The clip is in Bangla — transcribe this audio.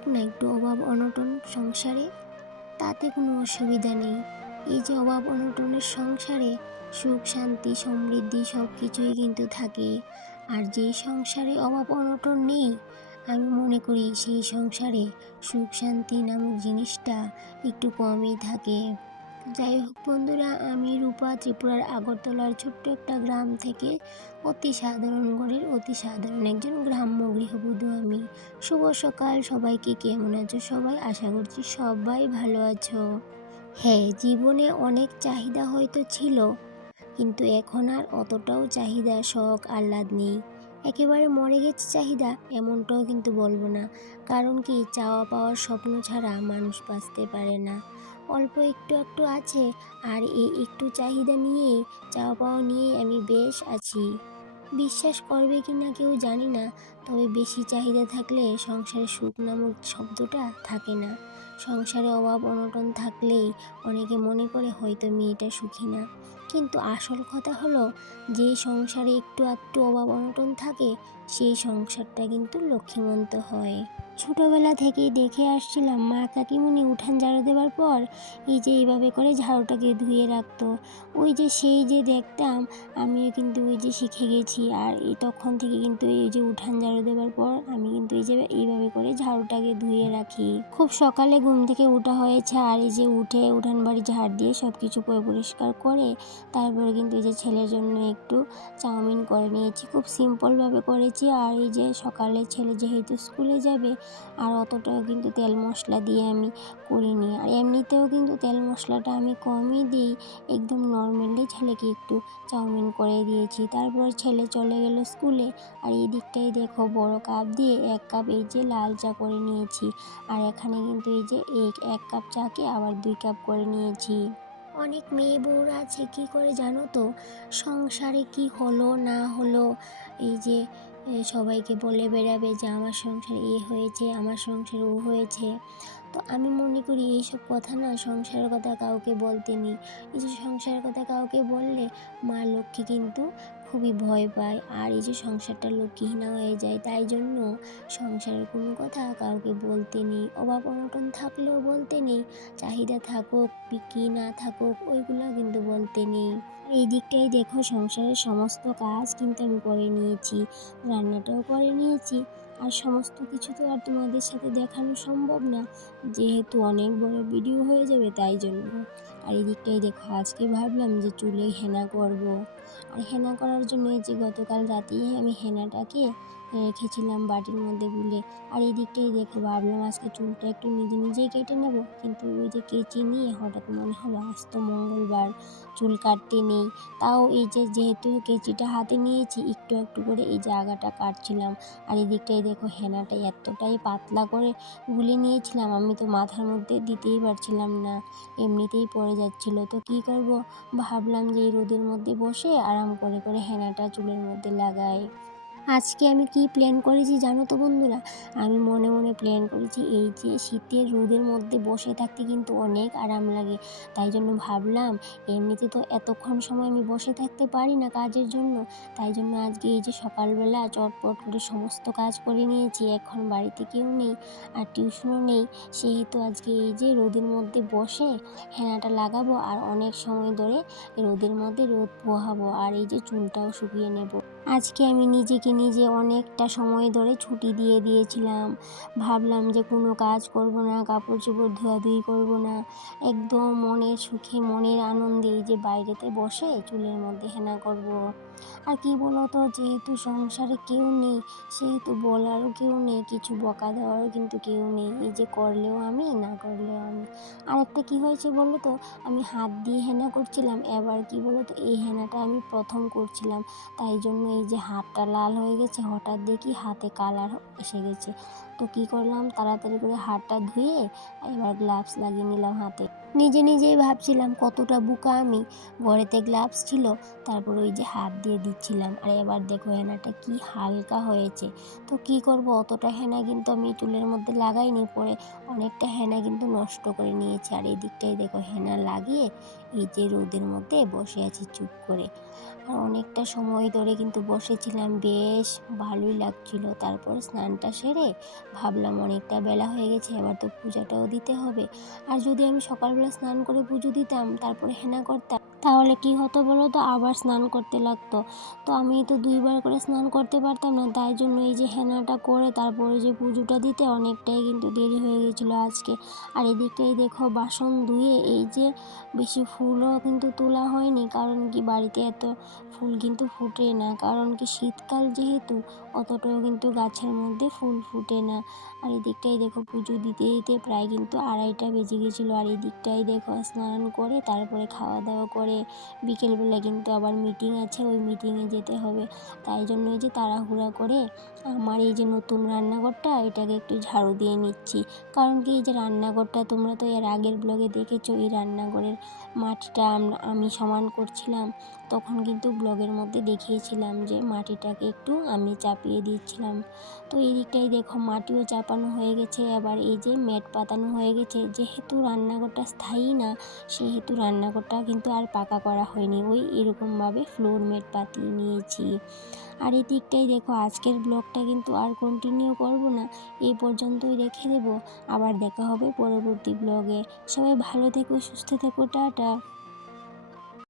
থাকুক না একটু অভাব অনটন সংসারে, তাতে কোনো অসুবিধা নেই। এই যে অভাব অনটনের সংসারে সুখ শান্তি সমৃদ্ধি সব কিছুই কিন্তু থাকে। আর যেই সংসারে অভাব অনটন নেই, আমি মনে করি সেই সংসারে সুখ শান্তি নামক জিনিসটা একটু কমই থাকে। যাই হোক বন্ধুরা, আমি রূপা, ত্রিপুরার আগরতলার ছোট্ট একটা গ্রাম থেকে অতি সাধারণ ঘরের অতি সাধারণ একজন গ্রাম্য গৃহবধূ আমি। শুভ সকাল সবাইকে, কেমন আছো সবাই? আশা করছি সবাই ভালো আছো। হ্যাঁ, জীবনে অনেক চাহিদা হয়তো ছিল, কিন্তু এখন আর অতটাও চাহিদা শখ আহ্লাদ নেই। একেবারে মরে গেছে চাহিদা এমনটাও কিন্তু বলবো না, কারণ কি, চাওয়া পাওয়ার স্বপ্ন ছাড়া মানুষ বাঁচতে পারে না। অল্প একটু একটু আছে, আর এই একটু চাহিদা নিয়েই, চাওয়া পাওয়া নিয়েই আমি বেশ আছি। বিশ্বাস করবে কি না কেউ জানি না, তবে বেশি চাহিদা থাকলে সংসারে সুখ নামক শব্দটা থাকে না। সংসারে অভাব অনটন থাকলেই অনেকে মনে করে হয়তো মেয়েটা সুখী না, কিন্তু আসল কথা হলো, যে সংসারে একটু আধটু অভাব অনটন থাকে সেই সংসারটা কিন্তু লক্ষ্মীমন্ত হয়। ছোটবেলা থেকেই দেখে আসছিলাম মা কাকিমুনি উঠান ঝাড়ু দেওয়ার পর এই যে এইভাবে করে ঝাড়ুটাকে ধুয়ে রাখতো। ওই যে সেই যে দেখতাম, আমিও কিন্তু ওই যে শিখে গেছি। আর এই তখন থেকে কিন্তু এই যে উঠান ঝাড়ু দেওয়ার পর আমি কিন্তু এই যে এইভাবে করে ঝাড়ুটাকে ধুয়ে রাখি। খুব সকালে ঘুম থেকে ওঠা হয়েছে, আর এই যে উঠে উঠান বাড়ি ঝাড় দিয়ে সব কিছু পরিষ্কার করে তারপরে কিন্তু এই যে ছেলের জন্য একটু চাউমিন করে নিয়েছি। খুব সিম্পলভাবে করেছি। আর এই যে সকালে ছেলে যেহেতু স্কুলে যাবে, আর অতটাও কিন্তু তেল মশলা দিয়ে আমি করিনি। আর এমনিতেও কিন্তু তেল মশলাটা আমি কমই দিই, একদম নর্মালি ছেলেকে একটু চাউমিন করে দিয়েছি। তারপর ছেলে চলে গেল স্কুলে। আর এই দিকটাই দেখো, বড় কাপ দিয়ে 1 কাপ এই যে লাল চা করে নিয়েছি। আর এখানে কিন্তু এই যে 1 কাপ চাকে আবার 2 কাপ করে নিয়েছি। অনেক মেয়ে বউরা আছে কি করে জানো তো, সংসারে কি হলো না হলো এই যে সবাইকে বলে বেড়াবে যে আমার সংসারে এ হয়েছে, আমার সংসারে ও হয়েছে। তো আমি মনে করি এইসব কথা না, সংসারের কথা কাউকে বলতে নেই। এই যে সংসারের কথা কাউকে বললে মা লক্ষ্মী কিন্তু খুবই ভয় পায়, আর এই যে সংসারটা লক্ষ্মীহীনা হয়ে যায়। তাই জন্য সংসারের কোনো কথা কাউকে বলতে নেই। অভাব অনটন থাকলেও বলতে নেই, চাহিদা থাকুক কি না থাকুক ওইগুলো কিন্তু বলতে নেই। এই দিকটাই দেখো, সংসারের সমস্ত কাজ কিন্তু আমি করে নিয়েছি, রান্নাটাও করে নিয়েছি। আর সমস্ত কিছু তো আর তোমাদের সাথে দেখানো সম্ভব না, যেহেতু অনেক বড় ভিডিও হয়ে যাবে, তাই জন্য। আর এই দিকটাই দেখো, আজকে ভাবলাম যে চুলে হেনা করব। আর হেনা করার জন্য এই যে গতকাল রাতেই আমি হেনাটাকে রেখেছিলাম বাটির মধ্যে গুলে। আর এই দিকটাই দেখো, ভাবলাম আজকে চুলটা একটু নিজে নিজেই কেটে নেব, কিন্তু ওই যে কেচি নিয়ে হঠাৎ মনে হলো আজ তো মঙ্গলবার, চুল কাটতে নেই। তাও এই যে যেহেতু কেচিটা হাতে নিয়েছি, একটু একটু করে এই জায়গাটা কাটছিলাম। আর এই দিকটাই দেখো, হেনাটা এতটাই পাতলা করে গুলে নিয়েছিলাম, আমি তো মাথার মধ্যে দিতেই পারছিলাম না, এমনিতেই পড়ে যাচ্ছিল। তো কি করব, ভাবলাম যে এই রোদের মধ্যে বসে আরাম করে করে হেনাটা চুলের মধ্যে লাগাই। আজকে আমি কি প্ল্যান করেছি জানো তো বন্ধুরা? আমি মনে মনে প্ল্যান করেছি, এই যে শীতের রোদের মধ্যে বসে থাকতে কিন্তু অনেক আরাম লাগে। তাই জন্য ভাবলাম, এমনিতে তো এতক্ষণ সময় আমি বসে থাকতে পারি না কাজের জন্য। তাই জন্য আজকে এই যে সকালবেলা চটপট করে সমস্ত কাজ করে নিয়েছি। এখন বাড়িতে কেউ নেই, আর টিউশনও নেই, সেহেতু আজকে এই যে রোদের মধ্যে বসে হেনাটা লাগাবো, আর অনেক সময় ধরে রোদের মধ্যে রোদ পোহাবো, আর এই যে চুলটাও শুকিয়ে নেব। আজকে আমি নিজেকে নিজে অনেকটা সময় ধরে ছুটি দিয়ে দিয়েছিলাম। ভাবলাম যে কোনো কাজ করব না, কাপড় চোপড় ধোয়াধুয়ি করব না, একদম মনের সুখে মনের আনন্দে এই যে বাইরেতে বসে চুলের মধ্যে হেনা করব। আর কি বলো তো, যেহেতু সংসারে কেউ নেই, সেহেতু বলারও কেউ নেই, কিছু বকা দেওয়ারও কিন্তু কেউ নেই। এই যে করলেও আমি, না করলেও আমি। আরেকটা কি হয়েছে বলো তো, আমি হাত দিয়ে হেনা করছিলাম, এবার কি বলো তো, এই হেনাটা আমি প্রথম করছিলাম, তাই জন্য এই যে হাতটা লাল হয়ে গেছে, হঠাৎ দেখি হাতে কালার এসে গেছে। তো কি করলাম, তাড়াতাড়ি করে হাতটা ধুয়ে এবার গ্লাভস লাগিয়ে নিলাম হাতে। নিজে নিজেই ভাবছিলাম কতটা বোকা আমি। ঘরেতে গ্লাভস ছিল, তারপর ওই যে হাত দিয়ে দিচ্ছিলাম। আর এবার দেখো হেনাটা কি হালকা হয়েছে। তো কি করব, অতটা হেনা কিন্তু আমি চুলের মধ্যে লাগাইনি, পরে অনেকটা হেনা কিন্তু নষ্ট করে নিয়েছি। আর এই দিকটাই দেখো হেনা লাগিয়ে এই যে রোদের মধ্যে বসে আছি চুপ করে। আর অনেকটা সময় ধরে কিন্তু বসেছিলাম, বেশ ভালোই লাগছিল। তারপর স্নানটা সেরে ভাবলাম অনেকটা বেলা হয়ে গেছে, এবার তো পূজাটাও দিতে হবে। আর যদি আমি সকালবেলা স্নান করে পুজো দিতাম তারপরে হেনা করতাম, তাহলে কি হতো বলো তো, আবার স্নান করতে লাগতো। তো আমি তো 2বার করে স্নান করতে পারতাম না, তাই জন্য এই যে হেনাটা করে তারপরে যে পুজোটা দিতে অনেকটাই কিন্তু দেরি হয়ে গেছিলো আজকে। আর এদিকটাই দেখো বাসন ধুয়ে এই যে বেশি ফুলও কিন্তু তোলা হয়নি, কারণ কি বাড়িতে এত ফুল কিন্তু ফুটে না, কারণ কি শীতকাল যেহেতু অতটাও কিন্তু গাছের মধ্যে ফুল ফুটে না। আর এদিকটাই দেখো পুজো দিতে দিতে প্রায় কিন্তু 2:30টা বেজে গেছিলো। আর এদিকটাই দেখো স্নান করে তারপরে খাওয়া দাওয়া করে বিকেলবেলা কিন্তু আবার মিটিং আছে, ওই মিটিংয়ে যেতে হবে। তাই জন্য এই যে তাড়াহুড়া করে আমার এই যে নতুন রান্নাঘরটা এটাকে একটু ঝাড়ু দিয়ে নিচ্ছি। কারণ কি এই যে রান্নাঘরটা তোমরা তো এর আগের ব্লগে দেখেছো, এই রান্নাঘরের মাটিটা আমি সমান করছিলাম, তখন কিন্তু ব্লগের মধ্যে দেখিয়েছিলাম যে মাটিটাকে একটু আমি চাপিয়ে দিচ্ছিলাম। তো এই দিকটাই দেখো মাটিও চাপানো হয়ে গেছে, আবার এই যে ম্যাট পাতানো হয়ে গেছে। যেহেতু রান্নাঘরটা স্থায়ী না, সেহেতু রান্নাঘরটা কিন্তু আর পাকা করা হয়নি, ওই এরকমভাবে ফ্লোর ম্যাট পাতিয়ে নিয়েছি। আর এই দিকটাই দেখো আজকের ব্লগটা কিন্তু আর কন্টিনিউ করব না, এই পর্যন্তই রেখে দেব। আবার দেখা হবে পরবর্তী ব্লগে। সবাই ভালো থেকো, সুস্থ থেকো, টাটা।